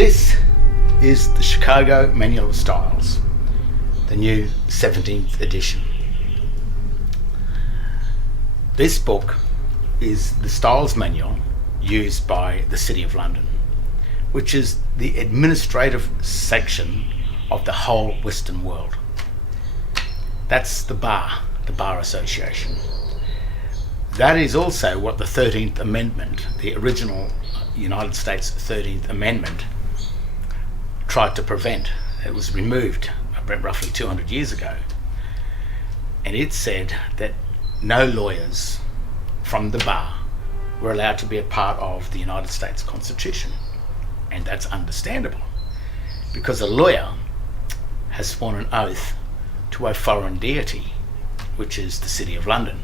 This is the Chicago Manual of Styles, the new 17th edition. This book is the styles manual used by the City of London, which is the administrative section of the whole Western world. That's the Bar Association. That is also what the 13th Amendment, the original United States 13th Amendment, tried to prevent. It was removed roughly 200 years ago. And it said that no lawyers from the bar were allowed to be a part of the United States Constitution. And that's understandable, because a lawyer has sworn an oath to a foreign deity, which is the City of London.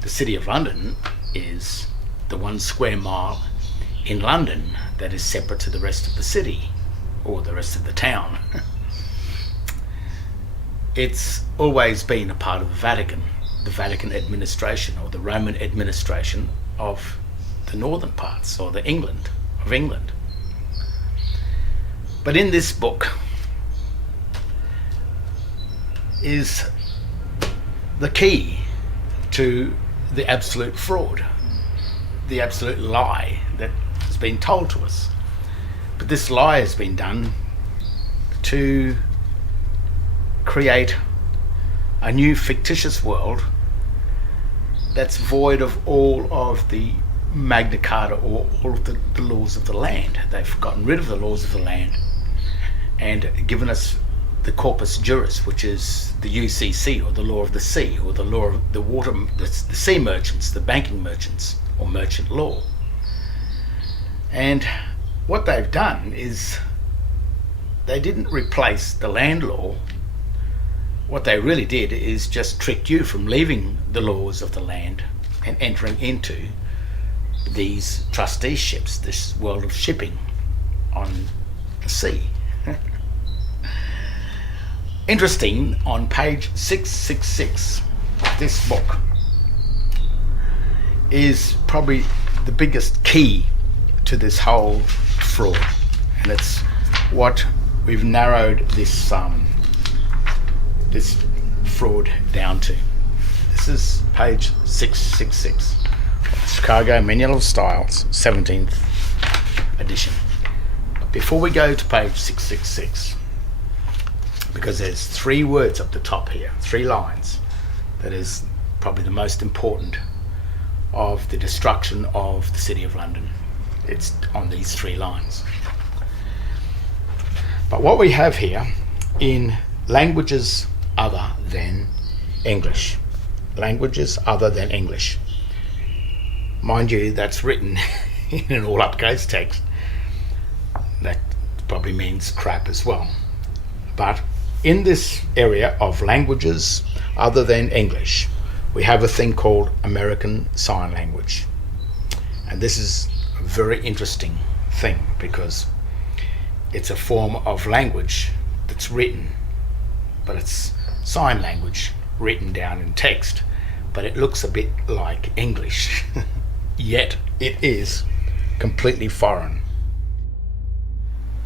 The City of London is the 1 square mile in London that is separate to the rest of the city, or the rest of the town. It's always been a part of the Vatican administration, or the Roman administration of the northern parts, or the England. But in this book is the key to the absolute fraud, the absolute lie that has been told to us. But this lie has been done to create a new fictitious world that's void of all of the Magna Carta, or all of the laws of the land. They've gotten rid of the laws of the land and given us the corpus juris, which is the UCC, or the law of the sea, or the law of the water, the sea merchants, the banking merchants, or merchant law. And what they've done is they didn't replace the land law. What they really did is just tricked you from leaving the laws of the land and entering into these trusteeships, this world of shipping on the sea. Interesting, on page 666 of this book is probably the biggest key to this whole fraud, and it's what we've narrowed this this fraud down to. This is page 666 of the Chicago Manual of Styles, 17th edition. But before we go to page 666, because there's 3 words up the top here, 3 lines, that is probably the most important of the destruction of the City of London. It's on these 3 lines. But what we have here in languages other than English, mind you, that's written in an all uppercase text. That probably means crap as well. But in this area of languages other than English, we have a thing called American Sign Language. And this is a very interesting thing, because it's a form of language that's written, but it's sign language written down in text, but it looks a bit like English. Yet it is completely foreign.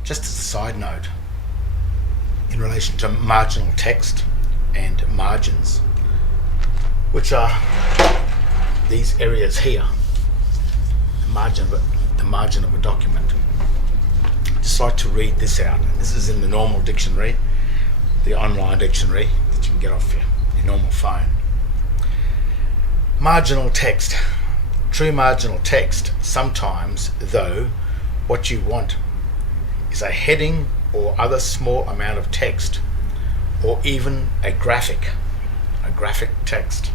Just as a side note, in relation to marginal text and margins, which are these areas here, the margin of a document. I'd just like to read this out. This is in the normal dictionary, the online dictionary that you can get off your normal phone. Marginal text. True marginal text, sometimes, though, what you want is a heading or other small amount of text, or even a graphic text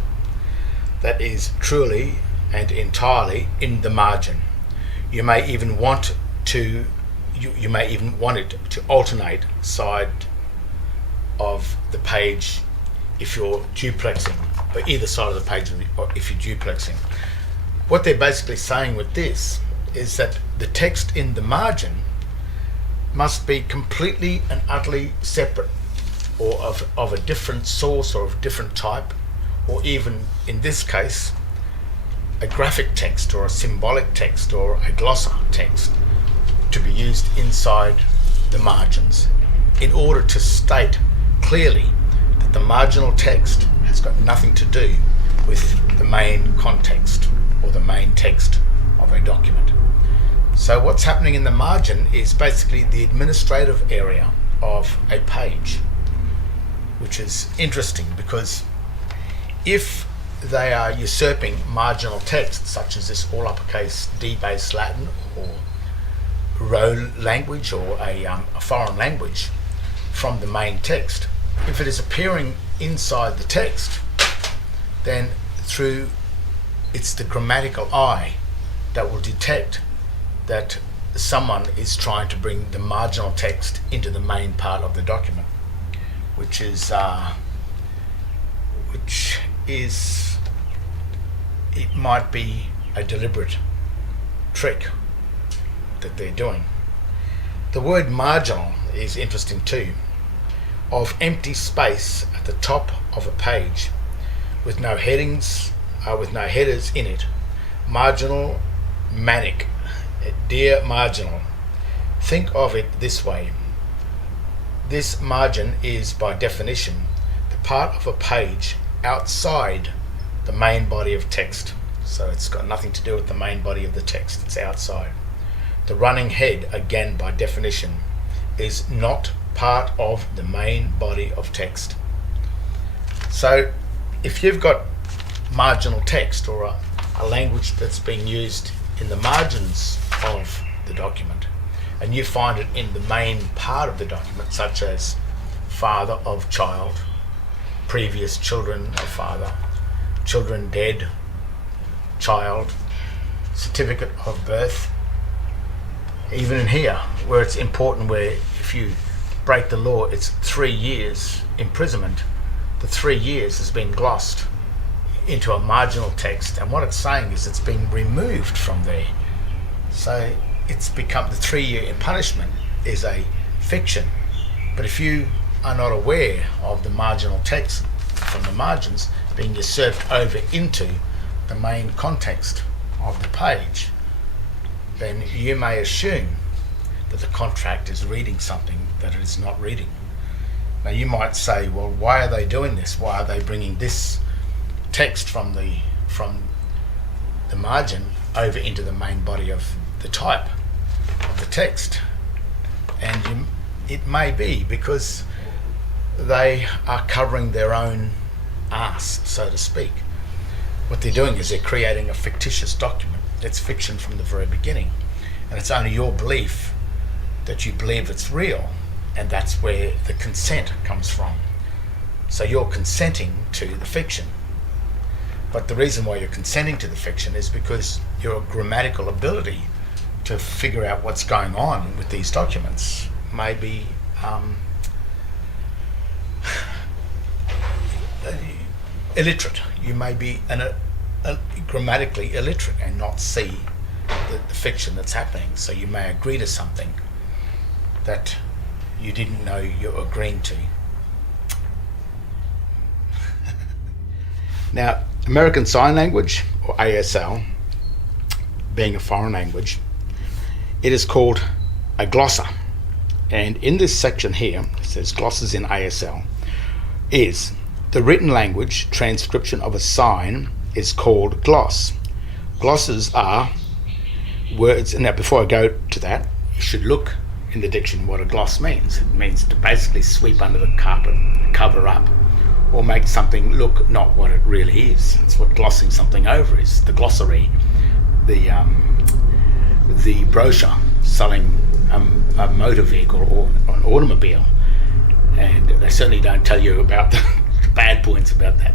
that is truly and entirely in the margin. You may even want it to alternate side of the page if you're duplexing, or either side of the page if you're duplexing. What they're basically saying with this is that the text in the margin must be completely and utterly separate, or of a different source, or of a different type, or even in this case a graphic text, or a symbolic text, or a glossar text, to be used inside the margins in order to state clearly that the marginal text has got nothing to do with the main context or the main text of a document. So what's happening in the margin is basically the administrative area of a page, which is interesting because if they are usurping marginal text such as this all uppercase D-based Latin or Row language or a foreign language from the main text, if it is appearing inside the text, then it's the grammatical eye that will detect that someone is trying to bring the marginal text into the main part of the document, which is it might be a deliberate trick that they're doing. The word marginal is interesting too, of empty space at the top of a page with no headings, with no headers in it. Marginal, manic, dear marginal. Think of it this way. This margin is by definition the part of a page outside the main body of text. So it's got nothing to do with the main body of the text, it's outside. The running head, again by definition, is not part of the main body of text. So if you've got marginal text or a language that's being used in the margins of the document, and you find it in the main part of the document, such as father of child, previous children of father, children dead, child, certificate of birth, even in here where it's important, where if you break the law it's 3 years imprisonment, the 3 years has been glossed into a marginal text, and what it's saying is it's been removed from there. So it's become, the 3-year punishment is a fiction. But if you are not aware of the marginal text from the margins being usurped over into the main context of the page, then you may assume that the contract is reading something that it is not reading. Now you might say, well, why are they doing this? Why are they bringing this text from the margin over into the main body of the type of the text? And it may be because they are covering their own arse, so to speak. What they're doing is they're creating a fictitious document. It's fiction from the very beginning, and it's only your belief that you believe it's real, and that's where the consent comes from. So you're consenting to the fiction, but the reason why you're consenting to the fiction is because your grammatical ability to figure out what's going on with these documents may be illiterate. You may be grammatically illiterate and not see the fiction that's happening. So you may agree to something that you didn't know you're agreeing to. Now, American Sign Language, or ASL, being a foreign language, it is called a glossa. And in this section here, it says glosses in ASL, is the written language transcription of a sign is called gloss. Glosses are words, and now before I go to that, you should look in the dictionary what a gloss means. It means to basically sweep under the carpet, cover up, or make something look not what it really is. It's what glossing something over is. The glossary, the brochure selling a motor vehicle or an automobile, and they certainly don't tell you about the bad points about that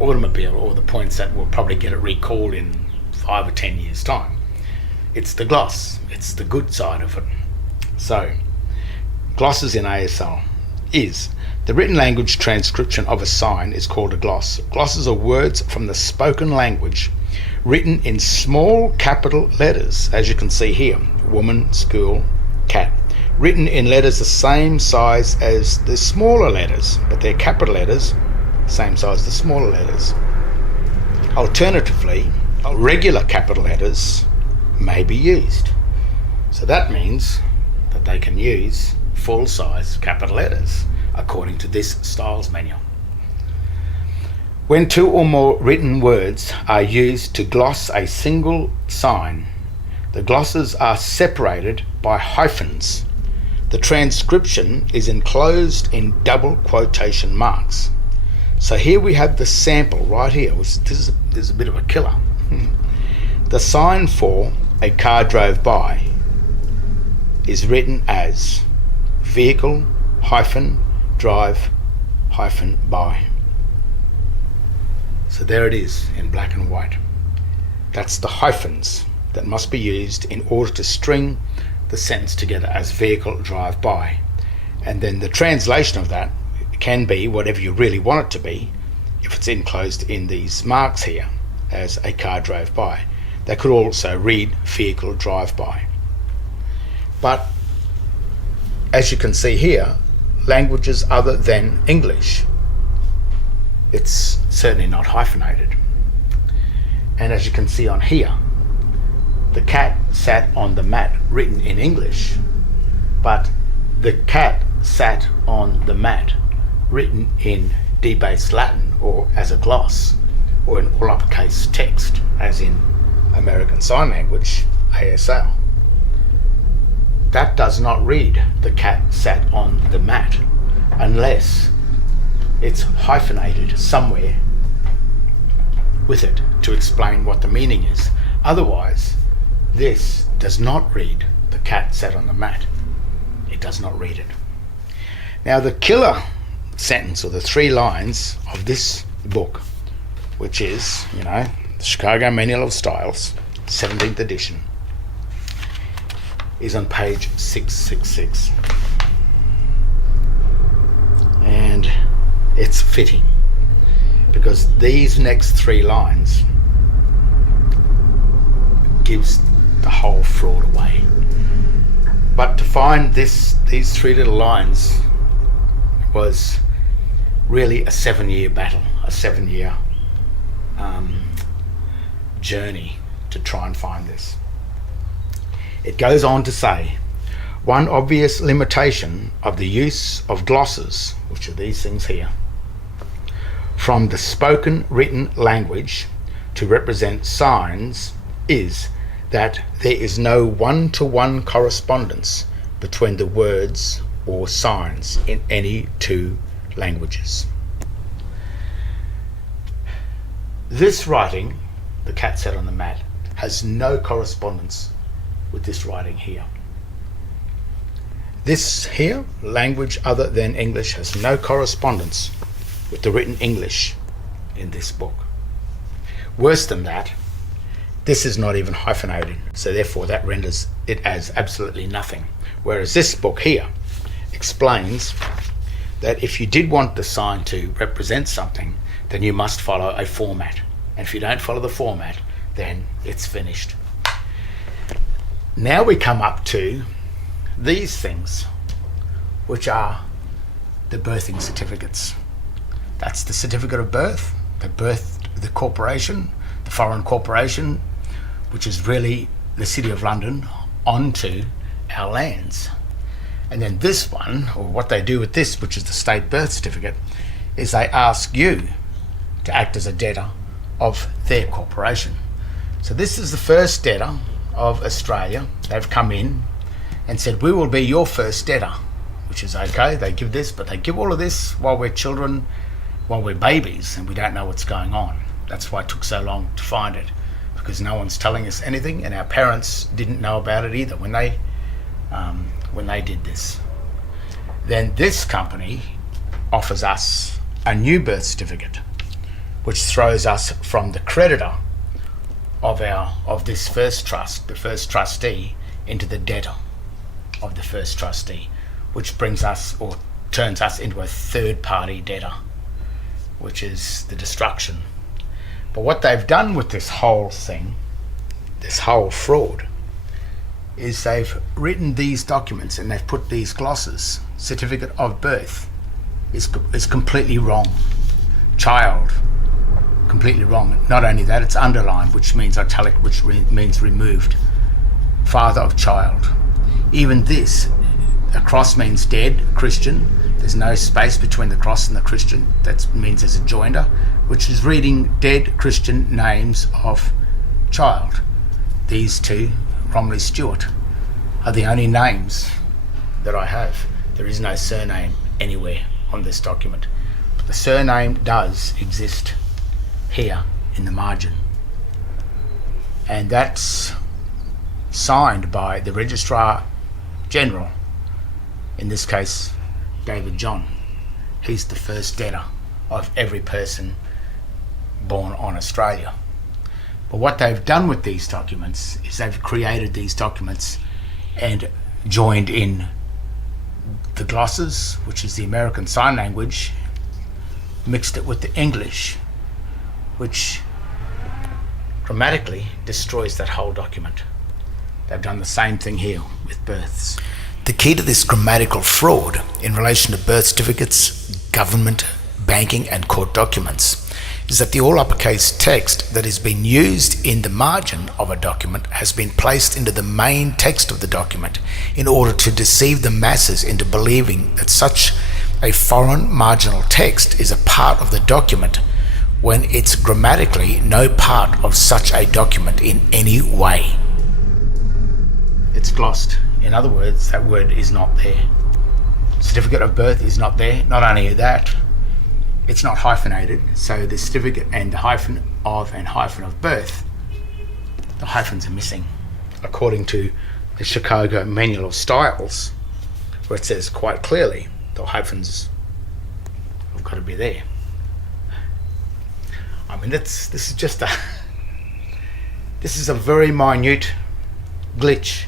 automobile, or the points that will probably get it recalled in 5 or 10 years time. It's the gloss, it's the good side of it. So glosses in ASL is the written language transcription of a sign is called a gloss. Glosses are words from the spoken language written in small capital letters, as you can see here: woman, school, cat, written in letters the same size as the smaller letters, but they're capital letters, same size as the smaller letters. Alternatively, regular capital letters may be used. So that means that they can use full-size capital letters according to this styles manual. When two or more written words are used to gloss a single sign, the glosses are separated by hyphens. The transcription is enclosed in double quotation marks. So here we have the sample right here, which this is a bit of a killer. The sign for a car drove by is written as vehicle hyphen drive hyphen by. So there it is in black and white. That's the hyphens that must be used in order to string the sentence together as vehicle drive by. And then the translation of that can be whatever you really want it to be if it's enclosed in these marks here as a car drove by. They could also read vehicle drive by. But as you can see here, languages other than English, it's certainly not hyphenated. And as you can see on here, the cat sat on the mat, written in English, but the cat sat on the mat, written in debased Latin or as a gloss or in all uppercase text, as in American Sign Language, ASL. That does not read the cat sat on the mat unless it's hyphenated somewhere with it to explain what the meaning is. Otherwise, this does not read the cat sat on the mat. It does not read it. Now the killer sentence, or the 3 lines of this book, which is, the Chicago Manual of Styles, 17th edition, is on page 666. And it's fitting because these next 3 lines gives the whole fraud away. But to find these 3 little lines was really a 7-year battle, a 7-year journey to try and find this. It goes on to say, one obvious limitation of the use of glosses, which are these things here, from the spoken written language to represent signs is that there is no one-to-one correspondence between the words or signs in any 2 languages. This writing, the cat sat on the mat, has no correspondence with this writing here. This here, language other than English, has no correspondence with the written English in this book. Worse than that, this is not even hyphenated, so therefore that renders it as absolutely nothing. Whereas this book here explains that if you did want the sign to represent something, then you must follow a format. And if you don't follow the format, then it's finished. Now we come up to these things, which are the birthing certificates. That's the certificate of birth, the corporation, the foreign corporation, which is really the City of London, onto our lands. And then this one, or what they do with this, which is the state birth certificate, is they ask you to act as a debtor of their corporation. So this is the first debtor of Australia. They've come in and said, we will be your first debtor, which is okay. They give this, but they give all of this while we're children, while we're babies, and we don't know what's going on. That's why it took so long to find it, because no one's telling us anything, and our parents didn't know about it either when they did this. Then this company offers us a new birth certificate, which throws us from the creditor of this first trust, the first trustee, into the debtor of the first trustee, which brings us, or turns us, into a third-party debtor, which is the destruction. But what they've done with this whole thing, this whole fraud, is they've written these documents and they've put these glosses. Certificate of birth is completely wrong. Child, completely wrong. Not only that, it's underlined, which means italic, which means removed. father of child. Even this, a cross means dead, Christian. There's no space between the cross and the Christian. That means there's a joinder, which is reading dead Christian names of child. These two, Romilly Stewart, are the only names that I have. There is no surname anywhere on this document. But the surname does exist here in the margin. And that's signed by the Registrar General, in this case David John. He's the first debtor of every person born on Australia. But what they've done with these documents is they've created these documents and joined in the glosses, which is the American Sign Language, mixed it with the English, which grammatically destroys that whole document. They've done the same thing here with births. The key to this grammatical fraud in relation to birth certificates, government, banking and court documents is that the all uppercase text that is being used in the margin of a document has been placed into the main text of the document in order to deceive the masses into believing that such a foreign marginal text is a part of the document when it's grammatically no part of such a document in any way. It's glossed. In other words, that word is not there. Certificate of birth is not there. Not only that, it's not hyphenated, so the certificate and the hyphen of and hyphen of birth, the hyphens are missing. According to the Chicago Manual of Styles, where it says quite clearly the hyphens have got to be there. I mean, this is a very minute glitch.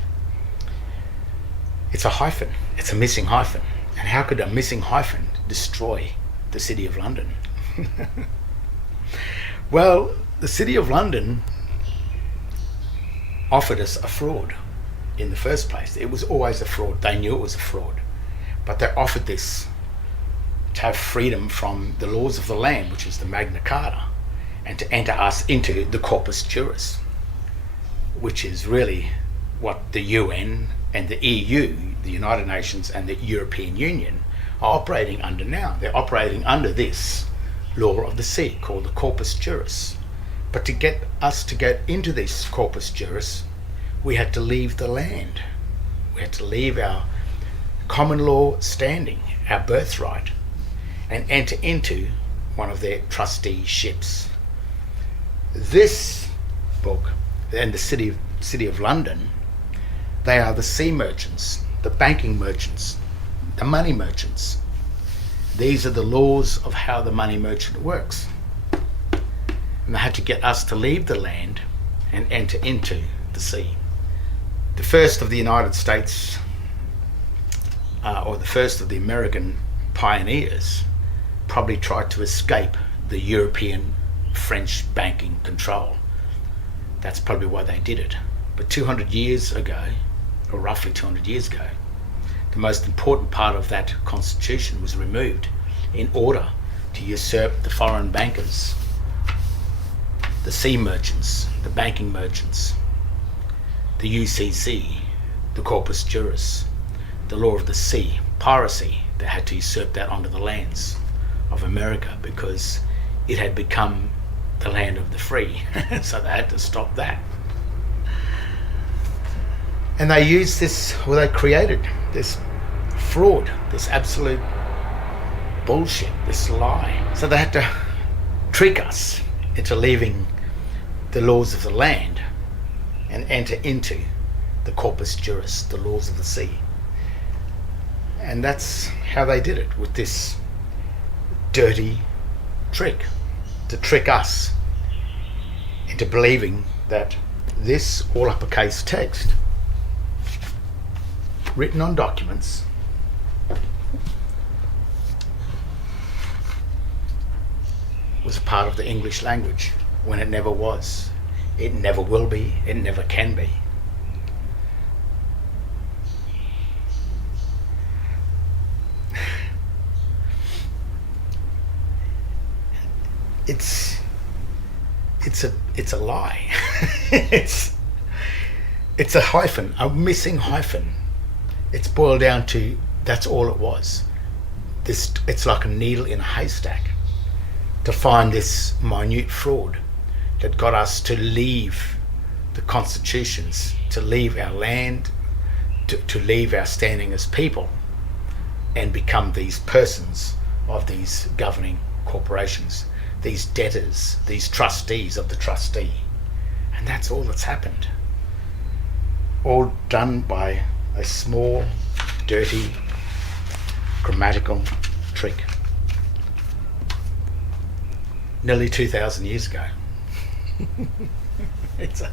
It's a hyphen. It's a missing hyphen. And how could a missing hyphen destroy the City of London? Well, the City of London offered us a fraud in the first place. It was always a fraud. They knew it was a fraud. But they offered this to have freedom from the laws of the land, which is the Magna Carta, and to enter us into the corpus juris, which is really what the UN and the EU, the United Nations and the European Union, are operating under now. They're operating under this law of the sea called the corpus juris. But to get us to get into this corpus juris, we had to leave the land. We had to leave our common law standing, our birthright, and enter into one of their trusteeships. This book and the City of London, they are the sea merchants, the banking merchants, the money merchants. These are the laws of how the money merchant works. And they had to get us to leave the land and enter into the sea. The first of the United States, or the first of the American pioneers, probably tried to escape the European French banking control. That's probably why they did it. But 200 years ago, or roughly 200 years ago, the most important part of that constitution was removed in order to usurp the foreign bankers, the sea merchants, the banking merchants, the UCC, the corpus juris, the law of the sea, piracy. They had to usurp that onto the lands of America because it had become the land of the free. So they had to stop that. And they used this, well, they created this fraud, this absolute bullshit, this lie. So they had to trick us into leaving the laws of the land and enter into the corpus juris, the laws of the sea. And that's how they did it, with this dirty trick, to trick us into believing that this all uppercase text written on documents was a part of the English language, when it never was. It never will be. It never can be. It's a lie. It's a hyphen, a missing hyphen. It's boiled down to, that's all it was. It's like a needle in a haystack to find this minute fraud that got us to leave the constitutions, to leave our land, to leave our standing as people, and become these persons of these governing corporations, these debtors, these trustees of the trustee. And that's all that's happened. All done by a small, dirty, grammatical trick. Nearly 2,000 years ago. It's a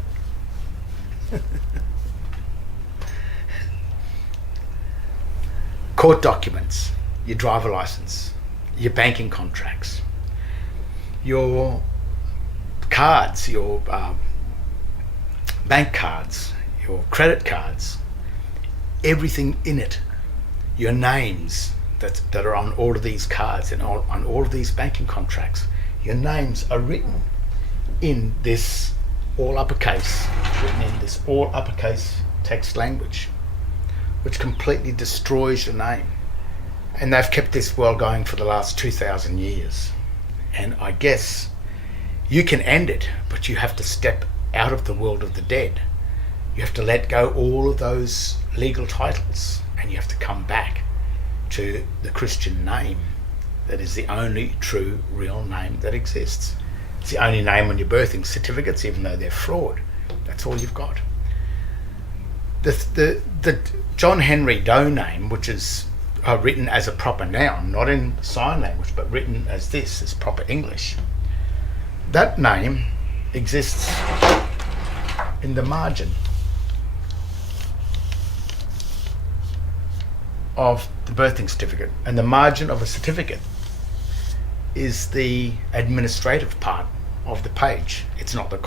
court documents, your driver license, your banking contracts, your cards, your bank cards, your credit cards, everything in it, your names that are on all of these cards and on all of these banking contracts, your names are written in this all uppercase text language, which completely destroys your name. And they've kept this world going for the last 2,000 years. And I guess you can end it, but you have to step out of the world of the dead. You have to let go all of those legal titles, and you have to come back to the Christian name that is the only true, real name that exists. It's the only name on your birthing certificates, even though they're fraud. That's all you've got. The John Henry Doe name, which is written as a proper noun, not in sign language, but written as this, as proper English, that name exists in the margin of the birthing certificate. And the margin of a certificate is the administrative part of the page. It's not the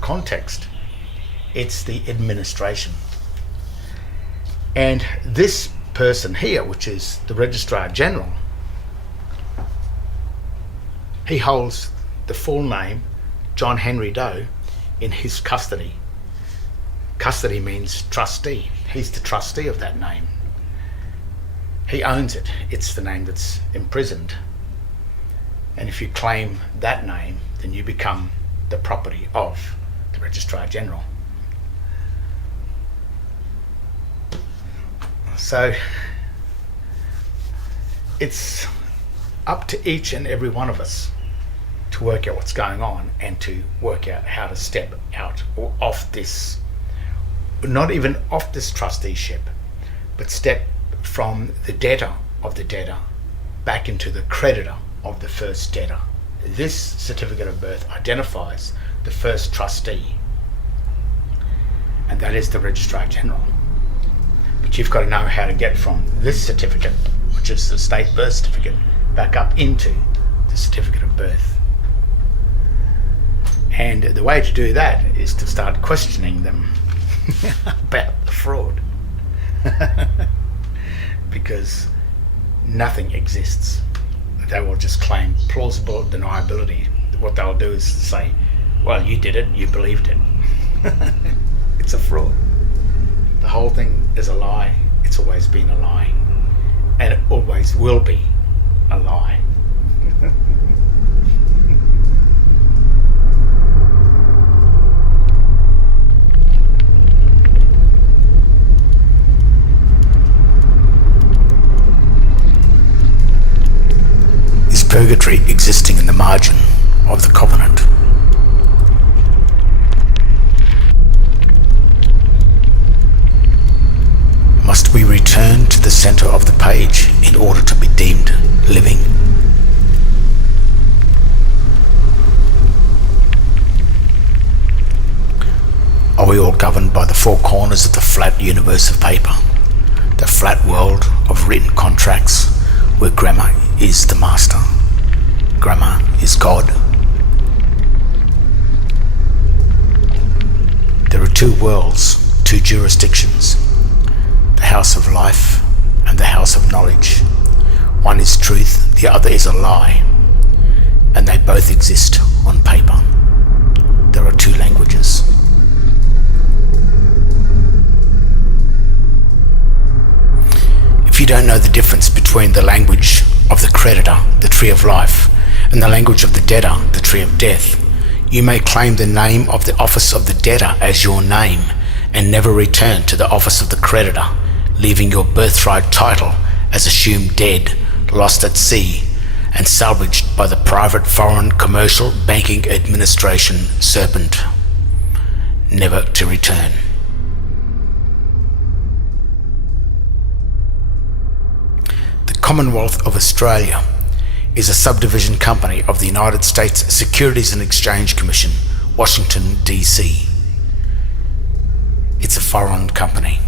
context, it's the administration. And this person here, which is the Registrar General, he holds the full name John Henry Doe in his custody. Custody means trustee. He's the trustee of that name. He owns it. It's the name that's imprisoned. And if you claim that name, then you become the property of the Registrar General. So it's up to each and every one of us to work out what's going on and to work out how to step out or off this, not even off this trusteeship, but step from the debtor of the debtor back into the creditor of the first debtor. This certificate of birth identifies the first trustee, and that is the Registrar General. But you've got to know how to get from this certificate, which is the state birth certificate, back up into the certificate of birth. And the way to do that is to start questioning them about the fraud. Because nothing exists. They will just claim plausible deniability. What they'll do is say, well, you did it, you believed it. It's a fraud. The whole thing is a lie. It's always been a lie. And it always will be a lie. Purgatory existing in the margin of the covenant. Must we return to the center of the page in order to be deemed living? Are we all governed by the four corners of the flat universe of paper, the flat world of written contracts where grammar is the master? Grammar is God. There are two worlds, two jurisdictions, the house of life and the house of knowledge. One is truth, the other is a lie, and they both exist on paper. There are two languages. don't know the difference between the language of the creditor, the tree of life, and the language of the debtor, the tree of death, you may claim the name of the office of the debtor as your name and never return to the office of the creditor, leaving your birthright title as assumed dead, lost at sea, and salvaged by the private foreign commercial banking administration serpent, never to return. The Commonwealth of Australia is a subdivision company of the United States Securities and Exchange Commission, Washington, D.C. It's a foreign company.